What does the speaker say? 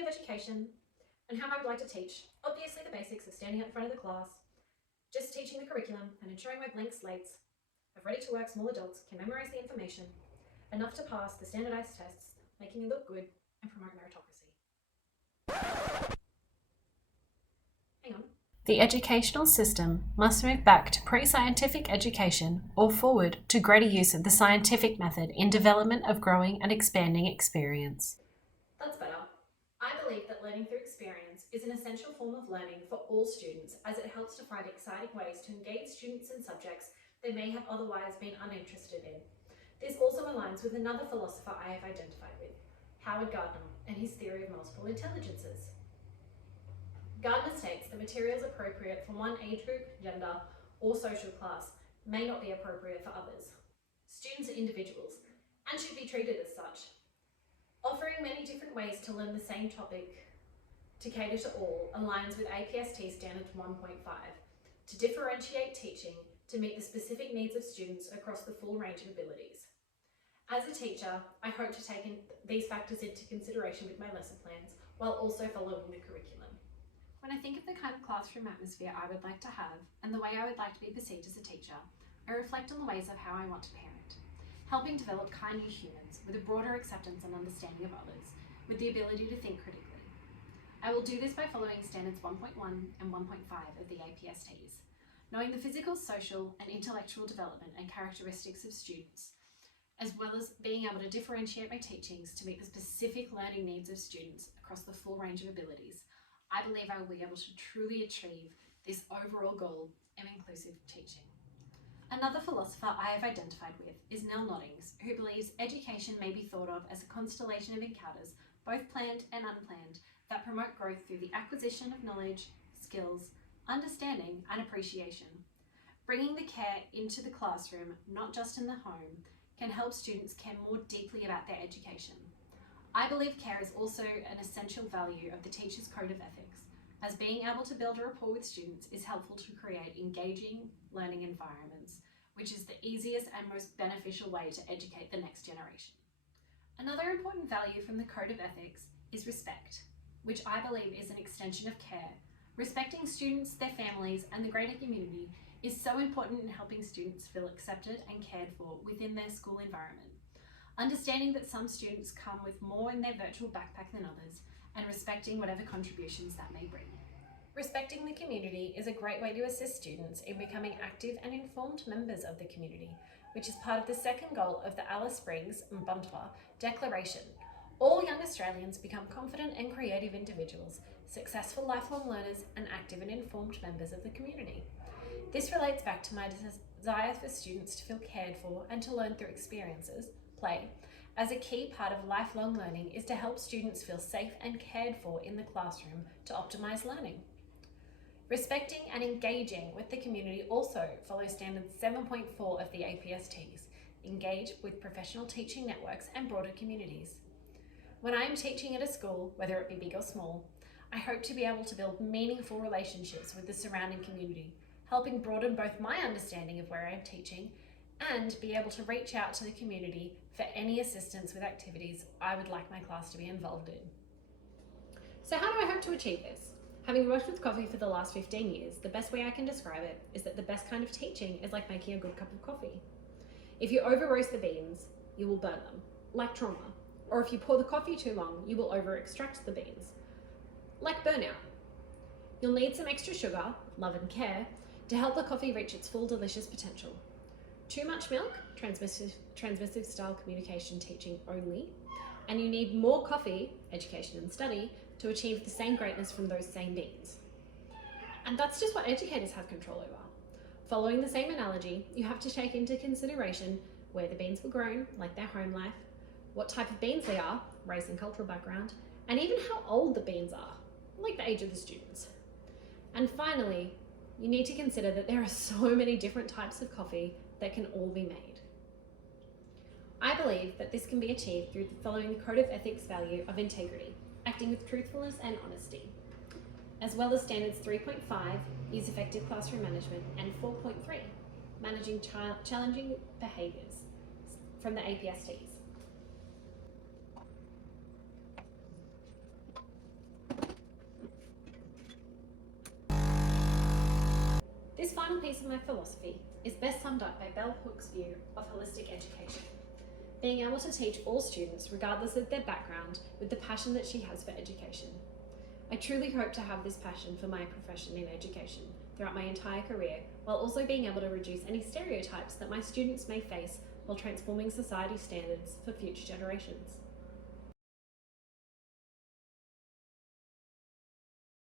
thinking of education and how I would like to teach, obviously the basics of standing up in front of the class, just teaching the curriculum and ensuring my blank slates of ready-to-work small adults can memorise the information, enough to pass the standardised tests, making me look good and promote meritocracy. Hang on. The educational system must move back to pre-scientific education or forward to greater use of the scientific method in development of growing and expanding experience. That's better. I believe that learning through experience is an essential form of learning for all students, as it helps to find exciting ways to engage students in subjects they may have otherwise been uninterested in. This also aligns with another philosopher I have identified with, Howard Gardner, and his theory of multiple intelligences. Gardner states that materials appropriate for one age group, gender, or social class may not be appropriate for others. Students are individuals and should be treated as such. Offering many different ways to learn the same topic to cater to all aligns with APST Standard 1.5 to differentiate teaching to meet the specific needs of students across the full range of abilities. As a teacher, I hope to take these factors into consideration with my lesson plans while also following the curriculum. When I think of the kind of classroom atmosphere I would like to have and the way I would like to be perceived as a teacher, I reflect on the ways of how I want to parent, helping develop kind new humans with a broader acceptance and understanding of others, with the ability to think critically. I will do this by following standards 1.1 and 1.5 of the APSTs, knowing the physical, social, and intellectual development and characteristics of students, as well as being able to differentiate my teachings to meet the specific learning needs of students across the full range of abilities. I believe I will be able to truly achieve this overall goal of inclusive teaching. Another philosopher I have identified with is Noddings, who believes education may be thought of as a constellation of encounters, both planned and unplanned, that promote growth through the acquisition of knowledge, skills, understanding, and appreciation. Bringing the care into the classroom, not just in the home, can help students care more deeply about their education. I believe care is also an essential value of the teacher's code of ethics, as being able to build a rapport with students is helpful to create engaging learning environments, which is the easiest and most beneficial way to educate the next generation. Another important value from the code of ethics is respect, which I believe is an extension of care. Respecting students, their families, and the greater community is so important in helping students feel accepted and cared for within their school environment. Understanding that some students come with more in their virtual backpack than others, and respecting whatever contributions that may bring. Respecting the community is a great way to assist students in becoming active and informed members of the community, which is part of the second goal of the Alice Springs Mbuntwa Declaration. All young Australians become confident and creative individuals, successful lifelong learners, and active and informed members of the community. This relates back to my desire for students to feel cared for and to learn through experiences. Play, as a key part of lifelong learning, is to help students feel safe and cared for in the classroom to optimise learning. Respecting and engaging with the community also follows standard 7.4 of the APSTs, engage with professional teaching networks and broader communities. When I am teaching at a school, whether it be big or small, I hope to be able to build meaningful relationships with the surrounding community, helping broaden both my understanding of where I am teaching and be able to reach out to the community for any assistance with activities I would like my class to be involved in. So how do I hope to achieve this? Having worked with coffee for the last 15 years, the best way I can describe it is that the best kind of teaching is like making a good cup of coffee. If you over roast the beans, you will burn them, like trauma. Or if you pour the coffee too long, you will over extract the beans, like burnout. You'll need some extra sugar, love and care, to help the coffee reach its full delicious potential. Too much milk, transmissive style communication teaching only, and you need more coffee, education and study, to achieve the same greatness from those same beans. And that's just what educators have control over. Following the same analogy, you have to take into consideration where the beans were grown, like their home life, what type of beans they are, race and cultural background, and even how old the beans are, like the age of the students. And finally, you need to consider that there are so many different types of coffee that can all be made. I believe that this can be achieved through following the code of ethics value of integrity, acting with truthfulness and honesty, as well as standards 3.5, use effective classroom management, and 4.3, managing challenging behaviours from the APSTs. final piece of my philosophy is best summed up by Bell Hook's view of holistic education. Being able to teach all students, regardless of their background, with the passion that she has for education. I truly hope to have this passion for my profession in education throughout my entire career, while also being able to reduce any stereotypes that my students may face while transforming society standards for future generations.